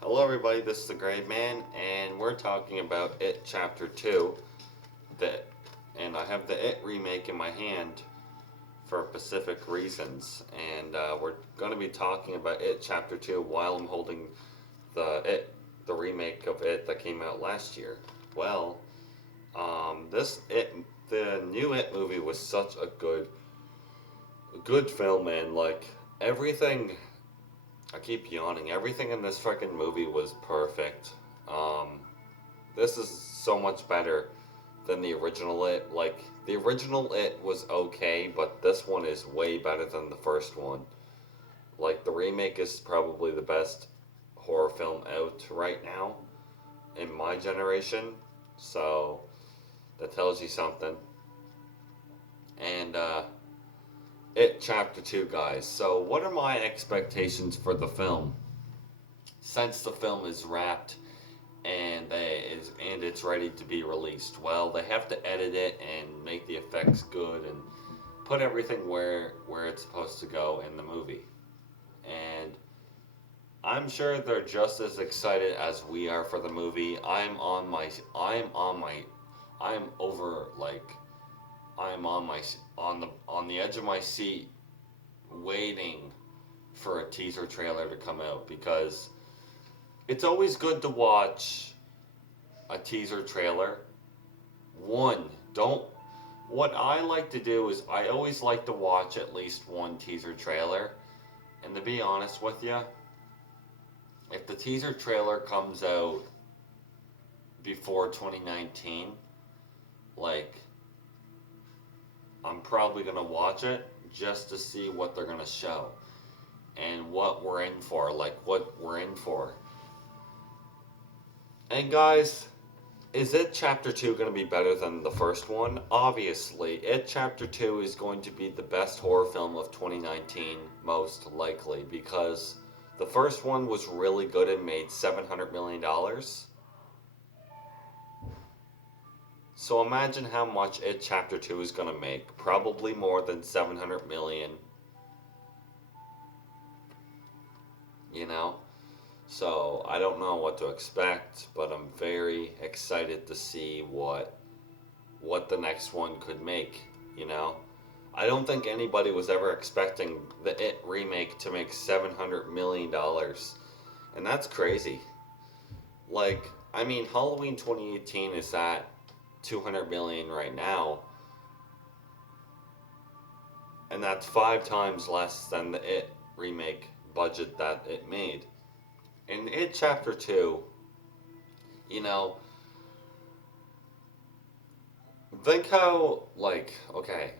Hello, everybody. This is the Gray Man, and we're talking about It Chapter Two. That, and I have the It remake in my hand for specific reasons, and we're going to be talking about It Chapter Two while I'm holding the remake of It that came out last year. Well, the new It movie was such a good film, and like everything I keep yawning. Everything in this freaking movie was perfect. Um, this is so much better than the original It. Like, the original It was okay, but this one is way better than the first one. Like, the remake is probably the best horror film out right now in my generation. So, that tells you something. And, It Chapter 2, guys. So, what are my expectations for the film? Since the film is wrapped and it's ready to be released. Well, they have to edit it and make the effects good and put everything where it's supposed to go in the movie. And I'm sure they're just as excited as we are for the movie. I'm over like I'm on the edge of my seat waiting for a teaser trailer to come out because it's always good to watch a teaser trailer. One, don't. What I like to do is I always like to watch at least one teaser trailer. And to be honest with you, if the teaser trailer comes out before 2019, like, I'm probably going to watch it just to see what they're going to show and what we're in for, like what we're in for. And guys, is It Chapter 2 going to be better than the first one? Obviously, It Chapter 2 is going to be the best horror film of 2019, most likely, because the first one was really good and made $700 million. So imagine how much It Chapter 2 is going to make. Probably more than 700 million, you know? So I don't know what to expect, but I'm very excited to see what the next one could make, you know? I don't think anybody was ever expecting the It remake to make $700 million. And that's crazy. Like, I mean, Halloween 2018 is at 200 million right now, and that's 5 times less than the It remake budget that it made. In It Chapter 2, you know, think how, like, okay,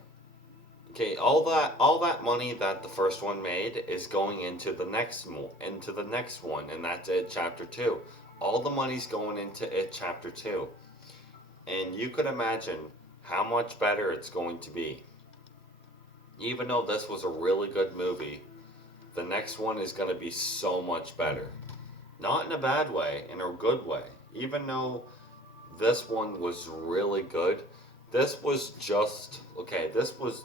all that money that the first one made is going into the next one, and that's It Chapter 2. All the money's going into It Chapter 2. And you could imagine how much better it's going to be. Even though this was a really good movie, the next one is going to be so much better. Not in a bad way, in a good way. Even though this one was really good, this was just okay, this was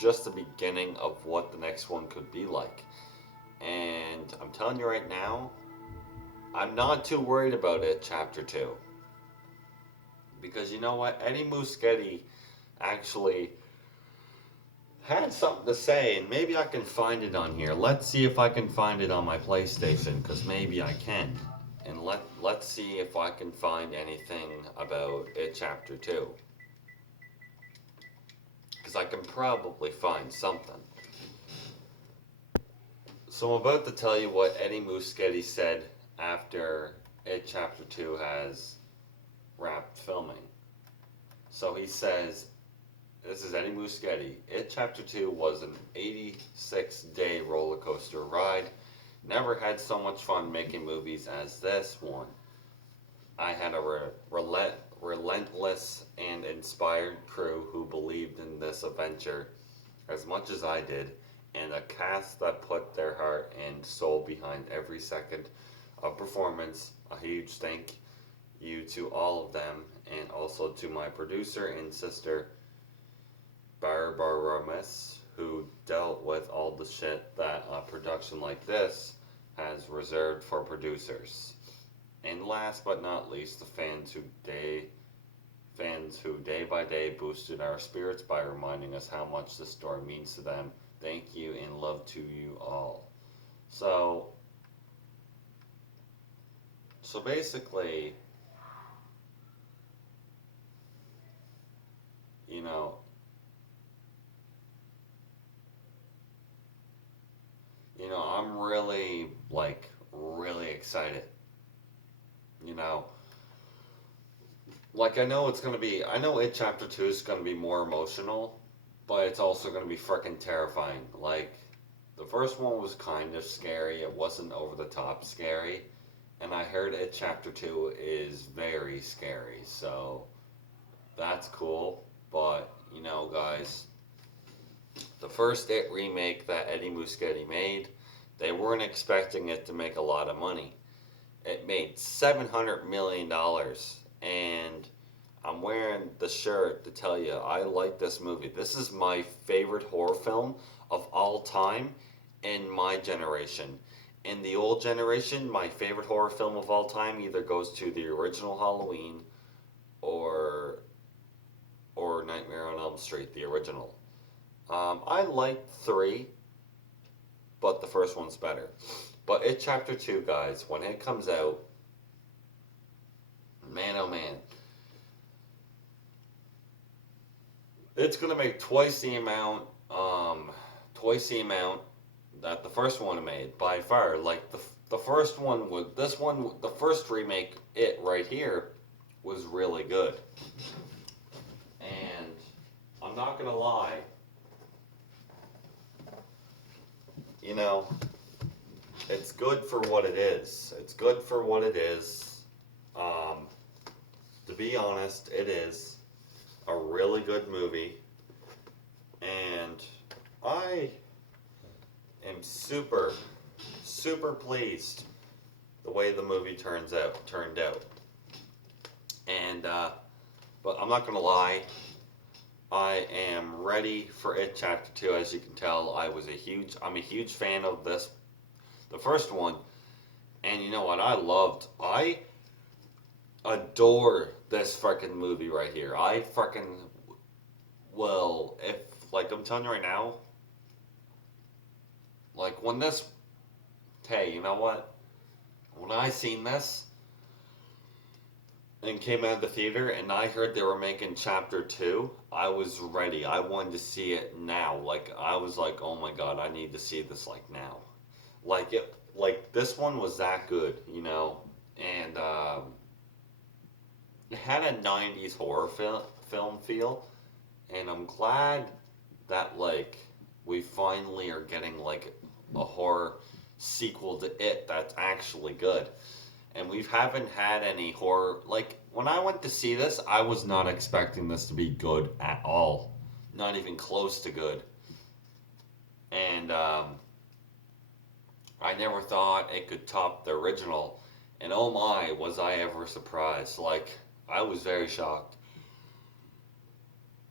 just the beginning of what the next one could be like. And I'm telling you right now, I'm not too worried about It Chapter 2. Because you know what? Eddie Muschietti actually had something to say, and maybe I can find it on here. Let's see if I can find it on my PlayStation, because maybe I can. And let's see if I can find anything about It Chapter 2. Because I can probably find something. So I'm about to tell you what Eddie Muschietti said after It Chapter 2 has wrapped filming. So he says, this is Eddie Muschietti. It Chapter 2 was an 86-day roller coaster ride. Never had so much fun making movies as this one. I had a relentless and inspired crew who believed in this adventure as much as I did, and a cast that put their heart and soul behind every second of performance. A huge thank you to all of them, and also to my producer and sister, Barbara Miss, who dealt with all the shit that a production like this has reserved for producers. And last but not least, the fans who day by day boosted our spirits by reminding us how much this story means to them. Thank you and love to you all. So, so basically, you know, I'm really really excited. You know, I know it's gonna be. I know it chapter two is gonna be more emotional, but it's also gonna be freaking terrifying. Like, the first one was kind of scary. It wasn't over the top scary, and I heard it chapter two is very scary. So that's cool. But guys, the first It remake that Eddie Muschietti made, they weren't expecting it to make a lot of money. It made $700 million, and I'm wearing the shirt to tell you I like this movie. This is my favorite horror film of all time in my generation. In the old generation, my favorite horror film of all time either goes to the original Halloween or Nightmare on Elm Street, the original. I like three, but the first one's better. But It Chapter 2, guys, when it comes out, man oh man, it's gonna make twice the amount that the first one made by far. Like the first one was the first remake, It right here, was really good. And I'm not gonna lie, you know, it's good for what it is. It's good for what it is. To be honest, it is a really good movie, and I am super pleased the way the movie turned out. And but I'm not gonna lie, I am ready for It Chapter 2. As you can tell, I'm a huge fan of the first one. And you know what? I adore this fucking movie right here. If, like, I'm telling you right now, like, hey, you know what? When I seen this and came out of the theater and I heard they were making chapter 2, I was ready. I wanted to see it now. Like, I was like, oh my god, I need to see this, like, now. Like, this one was that good, and, it had a 90s horror film feel, and I'm glad that, like, we finally are getting, like, a horror sequel to It that's actually good. And we haven't had any horror. Like, when I went to see this, I was not expecting this to be good at all. Not even close to good. And I never thought it could top the original. And oh my, was I ever surprised. Like, I was very shocked.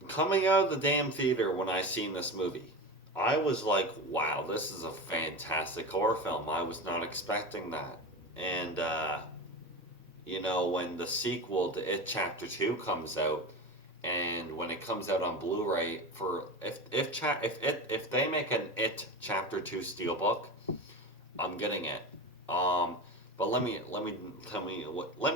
Coming out of the damn theater when I seen this movie, I was like, wow, this is a fantastic horror film. I was not expecting that. And, when the sequel to It Chapter 2 comes out, and when it comes out on Blu-ray, if they make an It Chapter 2 steelbook, I'm getting it. But let me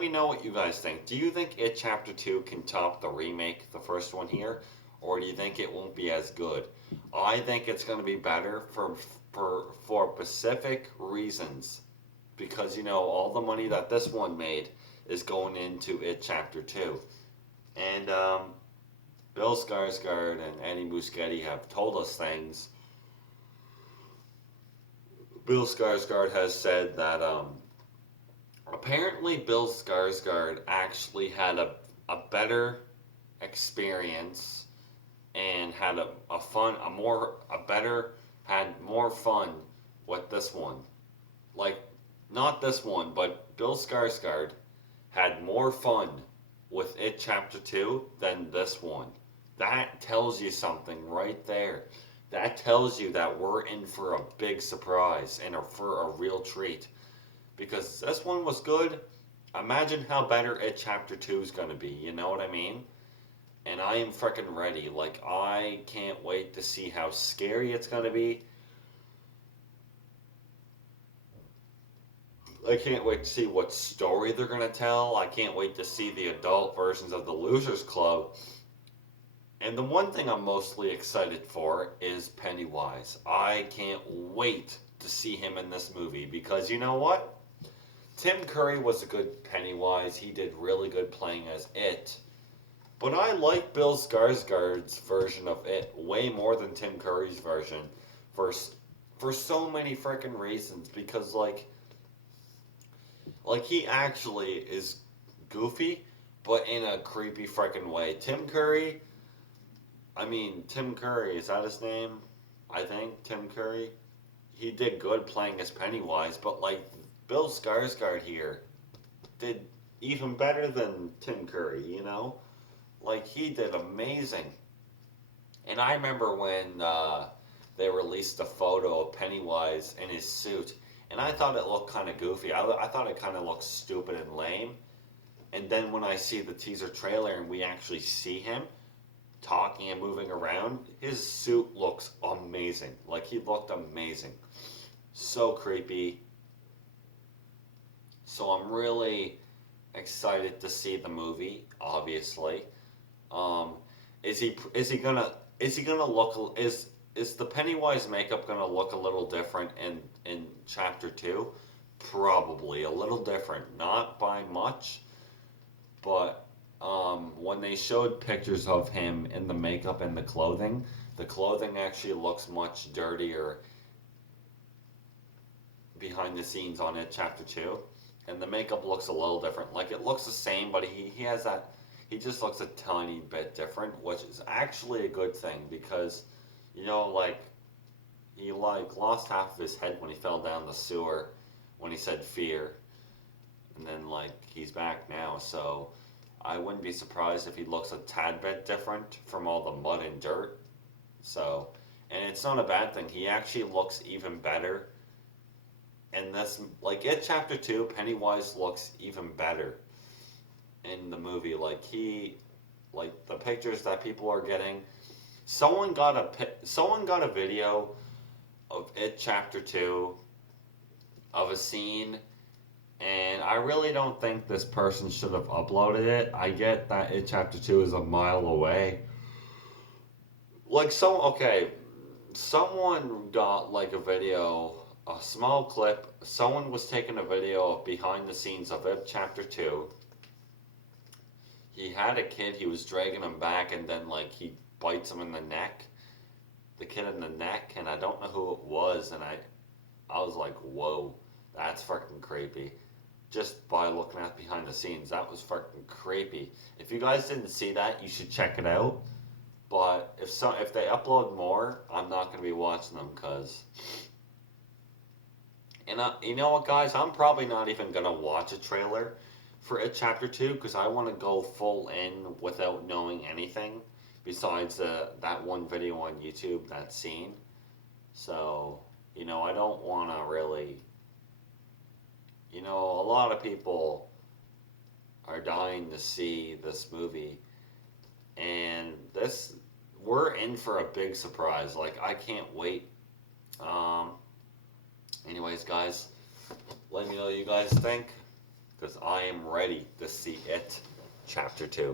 know what you guys think. Do you think It Chapter 2 can top the remake, the first one here, or do you think it won't be as good? I think it's going to be better for specific reasons, because all the money that this one made is going into It Chapter 2, and Bill Skarsgård and Eddie Muschietti have told us things. Bill Skarsgård has said that apparently Bill Skarsgård actually had a better experience and had had more fun with this one. Like, not this one, but Bill Skarsgård had more fun with It Chapter 2 than this one. That tells you something right there. that tells you that we're in for a big surprise and for a real treat. Because this one was good. Imagine how better It Chapter 2 is going to be, you know what I mean? And I am freaking ready. Like, I can't wait to see how scary it's going to be. I can't wait to see what story they're going to tell. I can't wait to see the adult versions of the Losers Club. And the one thing I'm mostly excited for is Pennywise. I can't wait to see him in this movie because you know what? Tim Curry was a good Pennywise. He did really good playing as It. But I like Bill Skarsgård's version of It way more than Tim Curry's version for for so many freaking reasons because like he actually is goofy but in a creepy freaking way. Tim Curry, is that his name? I think Tim Curry. He did good playing as Pennywise, but like Bill Skarsgård here did even better than Tim Curry, you know? Like he did amazing. And I remember when they released a photo of Pennywise in his suit, and I thought it looked kind of goofy. I thought it kind of looked stupid and lame. And then when I see the teaser trailer and we actually see him talking and moving around, his suit looks amazing. Like he looked amazing. So creepy. So I'm really excited to see the movie, obviously. Um, is he gonna look is the Pennywise makeup gonna look a little different in chapter 2? Probably a little different, not by much, but when they showed pictures of him in the makeup and the clothing actually looks much dirtier behind the scenes on It Chapter 2. And the makeup looks a little different. Like it looks the same, but he has that, he just looks a tiny bit different, which is actually a good thing because, you know, like, he like lost half of his head when he fell down the sewer when he said fear. And then like he's back now, so I wouldn't be surprised if he looks a tad bit different from all the mud and dirt. So, and it's not a bad thing. He actually looks even better. And this, like It Chapter 2, Pennywise looks even better in the movie. Like the pictures that people are getting. Someone got a video of It Chapter 2 of a scene, and I really don't think this person should have uploaded it. I get that It Chapter 2 is a mile away. Someone got like a video, a small clip. Someone was taking a video of behind the scenes of It Chapter 2. He had a kid, he was dragging him back, and then like he bites him in the neck. The kid in the neck, and I don't know who it was, and I was like, whoa, that's fucking creepy. Just by looking at behind the scenes, that was fucking creepy. If you guys didn't see that, you should check it out. But if they upload more, I'm not gonna be watching them because. And you know what, guys? I'm probably not even gonna watch a trailer for It Chapter 2 because I want to go full in without knowing anything besides that one video on YouTube, that scene. So, you know, I don't want to really. You know, a lot of people are dying to see this movie, and we're in for a big surprise. Like, I can't wait. Anyways, guys, let me know what you guys think, because I am ready to see It Chapter 2.